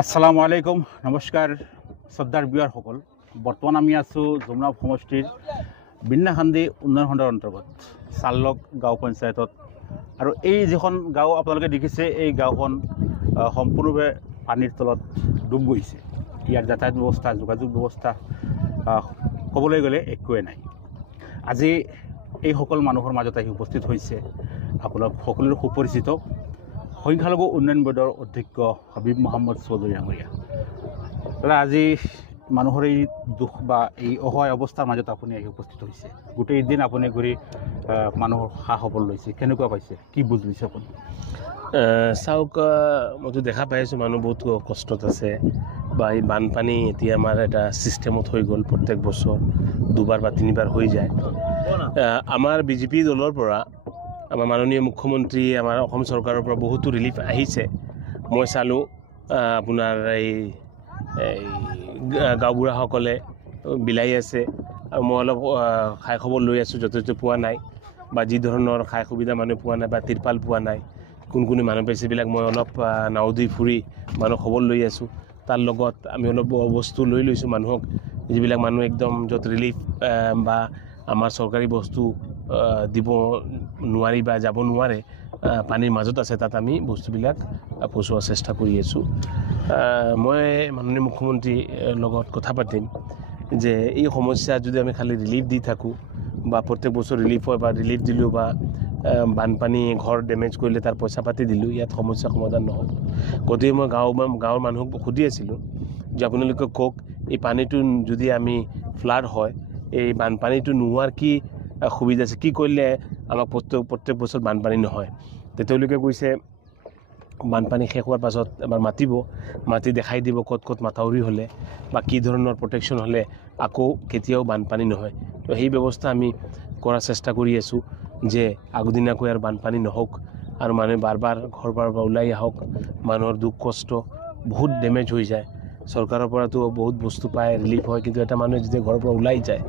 আসসালামু আলাইকুম নমস্কাৰ শ্ৰদ্ধাৰ বিয়াৰসকল বৰ্তমান আমি আছোঁ যমুনা সমষ্টিৰ বিন্নাখান্দি উন্নয়ন খণ্ডৰ অন্তৰ্গত চাল্লক গাঁও পঞ্চায়তত আৰু এই যিখন গাঁও আপোনালোকে দেখিছে এই গাঁওখন সম্পূৰ্ণভাৱে পানীৰ তলত ডুব গৈছে। ইয়াৰ যাতায়াত ব্যৱস্থা যোগাযোগ ব্যৱস্থা ক'বলৈ গ'লে একোৱে নাই। আজি এই সকল মানুহৰ মাজত আহি উপস্থিত হৈছে আপোনালোক সকলোৰে সুপৰিচিত সংখ্যালঘু উন্নয়ন বোৰ্ডৰ অধ্যক্ষ হাবিব মহম্মদ চৌধুৰী ডাঙৰীয়া। দাদা, আজি মানুহৰ এই দুখ বা এই অসহায় অৱস্থাৰ মাজত আপুনি আহি উপস্থিত হৈছে। গোটেই দিন আপুনি ঘূৰি মানুহৰ খা খবৰ লৈছে, কেনেকুৱা পাইছে, কি বুজ লৈছে আপুনি? চাওক, মইতো দেখা পাই আছোঁ মানুহ বহুত কষ্টত আছে বা এই বানপানী এতিয়া আমাৰ এটা ছিষ্টেমত হৈ গ'ল। প্ৰত্যেক বছৰ দুবাৰ বা তিনিবাৰ হৈ যায়। আমাৰ বিজেপি দলৰ পৰা আমাৰ মাননীয় মুখ্যমন্ত্ৰী আমাৰ অসম চৰকাৰৰ পৰা বহুতো ৰিলিফ আহিছে। মই চালোঁ আপোনাৰ এই গাঁওবুঢ়াসকলে বিলাই আছে আৰু মই অলপ খাই খবৰ লৈ আছোঁ। যথেষ্ট পোৱা নাই বা যি ধৰণৰ খাই সুবিধা মানুহে পোৱা নাই বা তিৰপাল পোৱা নাই, কোন কোনে মানুহ পাইছে এইবিলাক মই অলপ নাও দি ফুৰি মানুহ খবৰ লৈ আছোঁ। তাৰ লগত আমি অলপ বস্তু লৈ লৈছোঁ মানুহক, যিবিলাক মানুহ একদম য'ত ৰিলিফ বা আমাৰ চৰকাৰী বস্তু দিব নোৱাৰি বা যাব নোৱাৰে, পানীৰ মাজত আছে, তাত আমি বস্তুবিলাক পচোৱাৰ চেষ্টা কৰি আছোঁ। মই মাননীয় মুখ্যমন্ত্ৰীৰ লগত কথা পাতিম যে এই সমস্যা যদি আমি খালি ৰিলিফ দি থাকোঁ বা প্ৰত্যেক বছৰ ৰিলিফ হয় বা ৰিলিফ দিলোঁ বা বানপানী ঘৰ ডেমেজ কৰিলে তাৰ পইচা পাতি দিলোঁ, ইয়াত সমস্যা সমাধান নহ'ব। গতিকে মই গাঁৱৰ মানুহক সুধি আছিলোঁ যে আপোনালোকে কওক, এই পানীটো যদি আমি ফ্লাড হয়, এই বানপানীটো নোহোৱাৰ কি সুবিধা আছে, কি কৰিলে আমাক প্ৰত্যেক বছৰ বানপানী নহয়? তেওঁলোকে কৈছে বানপানী শেষ হোৱাৰ পাছত এবাৰ মাতি দেখাই দিব ক'ত ক'ত মাথাউৰি হ'লে বা কি ধৰণৰ প্ৰটেকশ্যন হ'লে আকৌ কেতিয়াও বানপানী নহয়। তো সেই ব্যৱস্থা আমি কৰাৰ চেষ্টা কৰি আছোঁ যে আগদিনাকৈ আৰু বানপানী নহওক আৰু মানুহে বাৰ ঘৰ পৰা ওলাই আহক। মানুহৰ দুখ কষ্ট বহুত ডেমেজ হৈ যায়। চৰকাৰৰ পৰাতো বহুত বস্তু পায়, ৰিলিফ হয়, কিন্তু এটা মানুহে যেতিয়া ঘৰৰ পৰা ওলাই যায়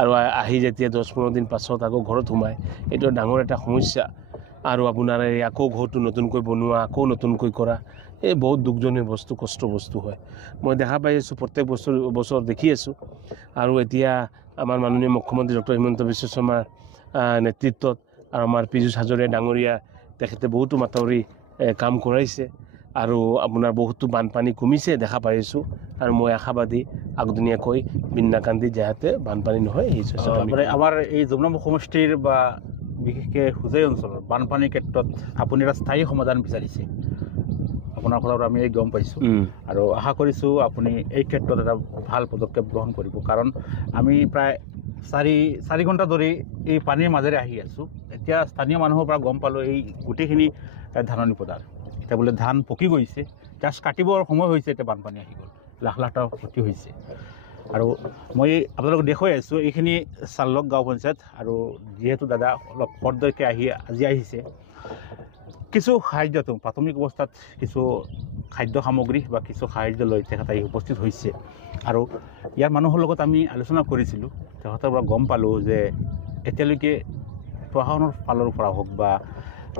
আৰু আহি যেতিয়া 10-15 দিন পাছত আকৌ ঘৰত সোমায়, এইটো ডাঙৰ এটা সমস্যা। আৰু আপোনাৰ এই আকৌ ঘৰটো নতুনকৈ বনোৱা, আকৌ নতুনকৈ কৰা, এই বহুত দুখজনীয় কষ্ট বস্তু হয়। মই দেখা পাই আছোঁ, প্ৰত্যেক বছৰ দেখি আছোঁ। আৰু এতিয়া আমাৰ মাননীয় মুখ্যমন্ত্ৰী ডক্টৰ হিমন্ত বিশ্ব শৰ্মাৰ নেতৃত্বত আৰু আমাৰ পীযুষ হাজৰিকা ডাঙৰীয়া, তেখেতে বহুতো মাথাউৰি কাম কৰাইছে আৰু আপোনাৰ বহুতো বানপানী কমিছে দেখা পাই আছোঁ। আৰু মই আশাবাদী আগদিনীয়াকৈ বিন্নাকান্দি যাতে বানপানী নহয় এই চেষ্টা আমাৰ এই যমুনা সমষ্টিৰ বা বিশেষকৈ হোজাই অঞ্চলৰ বানপানীৰ ক্ষেত্ৰত আপুনি এটা স্থায়ী সমাধান বিচাৰিছে। আপোনাৰ কথাটো আমি গম পাইছোঁ আৰু আশা কৰিছোঁ আপুনি এই ক্ষেত্ৰত এটা ভাল পদক্ষেপ গ্ৰহণ কৰিব। কাৰণ আমি প্ৰায় 4 ঘণ্টা ধৰি এই পানীৰ মাজেৰে আহি আছোঁ। এতিয়া স্থানীয় মানুহৰ পৰা গম পালোঁ এই গোটেইখিনি ধাননি পথাৰ, এতিয়া বোলে ধান পকি গৈছে, জাষ্ট কাটিবৰ সময় হৈছে, এতিয়া বানপানী আহি গ'ল, লাখ লাখ টকা ক্ষতি হৈছে। আৰু মই আপোনালোকক দেখুৱাই আছোঁ এইখিনি চাল্লক গাঁও পঞ্চায়ত। আৰু যিহেতু দাদা অলপ খৰদৈকে আজি আহিছে, কিছু সাহাৰ্যটো প্ৰাথমিক অৱস্থাত কিছু খাদ্য সামগ্ৰী বা কিছু সাহাৰ্য লৈ তেখেত আহি উপস্থিত হৈছে। আৰু ইয়াৰ মানুহৰ লগত আমি আলোচনা কৰিছিলোঁ, তেখেতৰ পৰা গম পালোঁ যে এতিয়ালৈকে প্ৰশাসনৰ ফালৰ পৰা হওক বা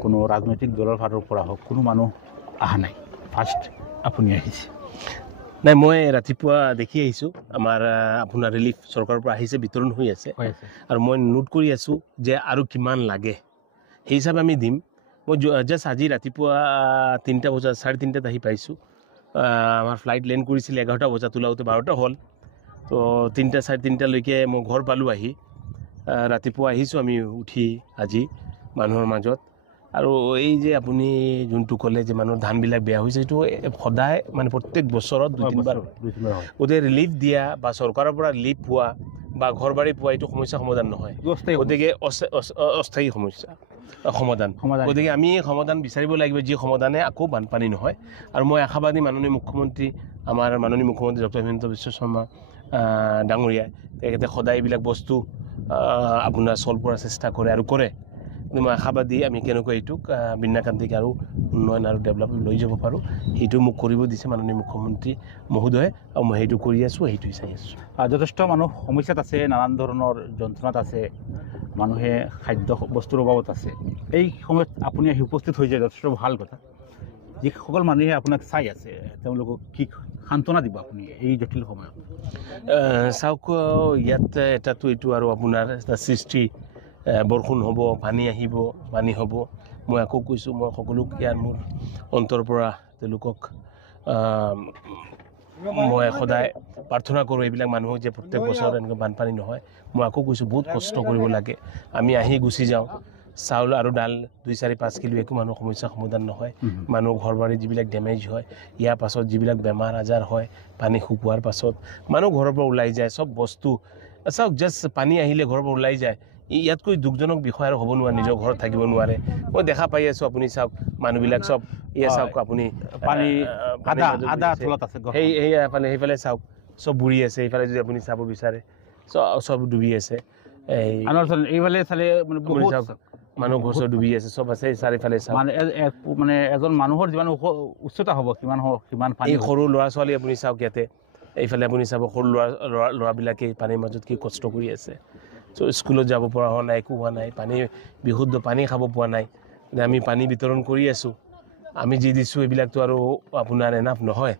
কোনো ৰাজনৈতিক দলৰ ফালৰ পৰা হওক কোনো মানুহ অহা নাই। ফাৰ্ষ্ট আপুনি আহিছে? নাই, মই ৰাতিপুৱা দেখি আহিছোঁ আমাৰ আপোনাৰ ৰিলিফ চৰকাৰৰ পৰা আহিছে, বিতৰণ হৈ আছে। আৰু মই নোট কৰি আছোঁ যে আৰু কিমান লাগে, সেই হিচাপে আমি দিম। মই জাষ্ট আজি ৰাতিপুৱা 3টা বজাত 3:30 আহি পাইছোঁ। আমাৰ ফ্লাইট লেণ্ড কৰিছিল 11টা বজাত, ওলাওঁতে 12টা হ'ল। তো 3টা 3:30লৈকে মই ঘৰ পালোঁ আহি। ৰাতিপুৱা আহিছোঁ আমি উঠি আজি মানুহৰ মাজত। আৰু এই যে আপুনি যোনটো ক'লে যে মানুহৰ ধানবিলাক বেয়া হৈছে, এইটো সদায় মানে প্ৰত্যেক বছৰত 2-3বাৰ হয়। গতিকে ৰিলিফ দিয়া বা চৰকাৰৰ পৰা ৰিলিফ পোৱা বা ঘৰ বাৰী পোৱা এইটো সমস্যা সমাধান নহয়। গতিকে অস্থায়ী সমস্যা সমাধান। গতিকে আমি সমাধান বিচাৰিব লাগিব, যি সমাধানে আকৌ বানপানী নহয়। আৰু মই আশাবাদী মাননীয় মুখ্যমন্ত্ৰী ডক্টৰ হিমন্ত বিশ্ব শৰ্মা ডাঙৰীয়াই তেখেতে সদায় এইবিলাক বস্তু আপোনাৰ চল্ভ কৰাৰ চেষ্টা কৰে আৰু কৰে। কিন্তু মই আশাবাদী আমি কেনেকৈ এইটোক বিন্নাকান্দিক আৰু উন্নয়ন আৰু ডেভেলপ লৈ যাব পাৰোঁ, সেইটো মোক কৰিব দিছে মাননীয় মুখ্যমন্ত্ৰী মহোদয়ে। আৰু মই সেইটো কৰি আছোঁ, সেইটোৱে চাই আছোঁ। যথেষ্ট মানুহ সমস্যাত আছে, নানান ধৰণৰ যন্ত্ৰণাত আছে, মানুহে খাদ্য বস্তুৰ অভাৱত আছে। এই সময়ত আপুনি আহি উপস্থিত হৈ যায়, যথেষ্ট ভাল কথা। যিসকল মানুহে আপোনাক চাই আছে তেওঁলোকক কি সান্তনা দিব আপুনি এই জটিল সময়ত? চাওক ইয়াত এটাতো এইটো আৰু আপোনাৰ এটা সৃষ্টি বৰষুণ হ'ব, পানী আহিব, পানী হ'ব। মই আকৌ কৈছোঁ, মই সকলোক ইয়াৰ মোৰ অন্তৰ পৰা তেওঁলোকক মই সদায় প্ৰাৰ্থনা কৰোঁ এইবিলাক মানুহক যে প্ৰত্যেক বছৰ এনেকৈ বানপানী নহয়। মই আকৌ কৈছোঁ বহুত কষ্ট কৰিব লাগে। আমি আহি গুচি যাওঁ, চাউল আৰু ডাল 2-4-5 কিলো একো মানুহৰ সমস্যা সমাধান নহয়। মানুহৰ ঘৰ বাৰী যিবিলাক ডেমেজ হয়, ইয়াৰ পাছত যিবিলাক বেমাৰ আজাৰ হয়, পানী শুকোৱাৰ পাছত মানুহ ঘৰৰ পৰা ওলাই যায়, চব বস্তু চাওক জাষ্ট পানী আহিলে ঘৰৰ পৰা ওলাই যায়। ইয়াতকৈ দুখজনক বিষয় আৰু হ'ব নোৱাৰে, নিজৰ ঘৰত থাকিব নোৱাৰে। মই দেখা পাই আছোঁ, আপুনি চাওক মানুহবিলাক চব ইয়ে চাওক, আপুনি পানী আধা তলত আছে, সেইফালে চাওক চব বুৰি আছে। সেইফালে যদি আপুনি চাব বিচাৰে চব ডুবি আছে। এইফালে চালে মানুহ ঘৰ চব ডুবি আছে, চব আছে চাৰিফালে চাওক। মানে এজন মানুহৰ যিমান উচ্চতা হ'ব সিমান পানী। এই সৰু ল'ৰা ছোৱালী আপুনি চাওক ইয়াতে, এইফালে আপুনি চাব সৰু ল'ৰাবিলাকে পানীৰ মাজত কি কষ্ট কৰি আছে। চ' স্কুলত যাব পৰা হোৱা নাই, একো হোৱা নাই, পানী বিশুদ্ধ পানী খাব পোৱা নাই। আমি পানী বিতৰণ কৰি আছোঁ, আমি যি দিছোঁ এইবিলাকতো আৰু আপোনাৰ এনাফ নহয়।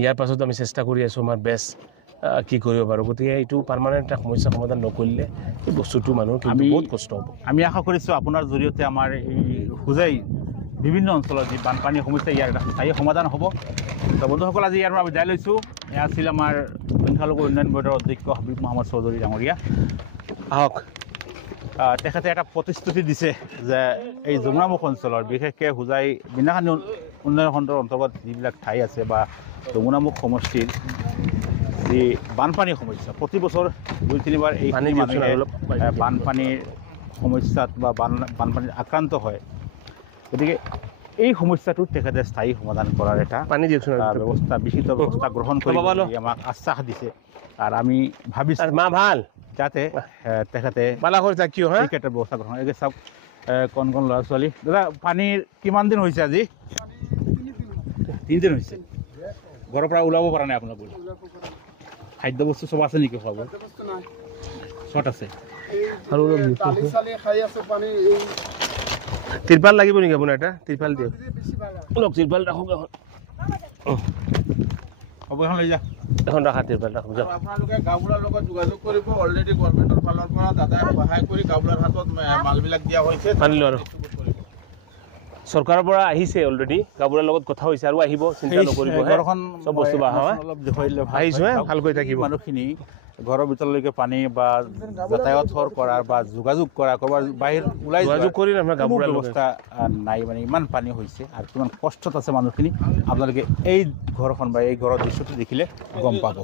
ইয়াৰ পাছত আমি চেষ্টা কৰি আছোঁ আমাৰ বেষ্ট কি কৰিব পাৰোঁ। গতিকে এইটো পাৰ্মানেণ্ট এটা সমস্যা সমাধান নকৰিলে এই বস্তুটো মানুহৰ কিন্তু বহুত কষ্ট হ'ব। আমি আশা কৰিছোঁ আপোনাৰ জৰিয়তে আমাৰ এই হোজাই বিভিন্ন অঞ্চলৰ যি বানপানীৰ সমস্যা ইয়াৰ এটা স্থায়ী সমাধান হ'ব। তো বন্ধুসকল, আজি ইয়াৰ পৰা বিদায় লৈছোঁ। এয়া আছিল আমাৰ সংখ্যালঘু উন্নয়ন বৰ্ডৰ অধ্যক্ষ হাবিব মহম্মদ চৌধুৰী ডাঙৰীয়া। আহক, তেখেতে এটা প্ৰতিশ্ৰুতি দিছে যে এই যমুনামুখ অঞ্চলৰ বিশেষকৈ হোজাই বিনাখানী উন্নয়ন খণ্ডৰ অন্তৰ্গত যিবিলাক ঠাই আছে বা যমুনামুখ সমষ্টিৰ যি বানপানীৰ সমস্যা, প্ৰতি বছৰ 2-3 বাৰ এই বানপানীৰ সমস্যাত বা বানপানীত আক্ৰান্ত হয়। গতিকে এই সমস্যাটোত তেখেতে স্থায়ী সমাধান কৰাৰ এটা বিহিত ব্যৱস্থা গ্ৰহণ কৰি আমাক আশ্বাস দিছে। আৰু আমি ভাবিছোঁ ভাল যাতে তেখেতে এটা ব্যৱস্থা গ্ৰহণ। এই চাওক কণ ল'ৰা ছোৱালী। দাদা, পানীৰ কিমান দিন হৈছে? আজি 3 দিন হৈছে। ঘৰৰ পৰা ওলাব পৰা নাই আপোনালোক? খাদ্য বস্তু চব আছে নেকি? খোৱা চব আছে। তিৰপাল লাগিব নেকি আপোনাৰ? এটা তিৰপাল দিয়ক, তিৰপাল ৰাখক এখন। হ'ব, এখন লৈ যা, এখন ৰাখা তিৰপাল ৰাখক। আপোনালোকে গাঁওবুঢ়াৰ লগত যোগাযোগ কৰিব। অলৰেডি গভৰ্ণমেণ্টৰ ফালৰ পৰা দাদাই সহায় কৰি গাঁওবুঢ়াৰ হাতত মালবিলাক দিয়া হৈছে। আনিলোঁ আৰু চৰকাৰৰ পৰা আহিছে অলৰেডি, গাঁওবুঢ়াৰ লগত কথা হৈছে আৰু আহিব, চিন্তা নকৰিব। চব বস্তু আহিছোঁ, ভালকৈ থাকিব। মানুহখিনি ঘৰৰ ভিতৰলৈকে পানী বা যাতায়াত কৰাৰ বা যোগাযোগ কৰা, ক'ৰবাৰ বাহিৰ ওলাই যোগাযোগ কৰি আপোনাৰ গাঁওবুঢ়াৰ ব্যৱস্থা নাই। মানে ইমান পানী হৈছে আৰু কিমান কষ্টত আছে মানুহখিনি, আপোনালোকে এই ঘৰখন বা এই ঘৰৰ দৃশ্যটো দেখিলে গম পাব।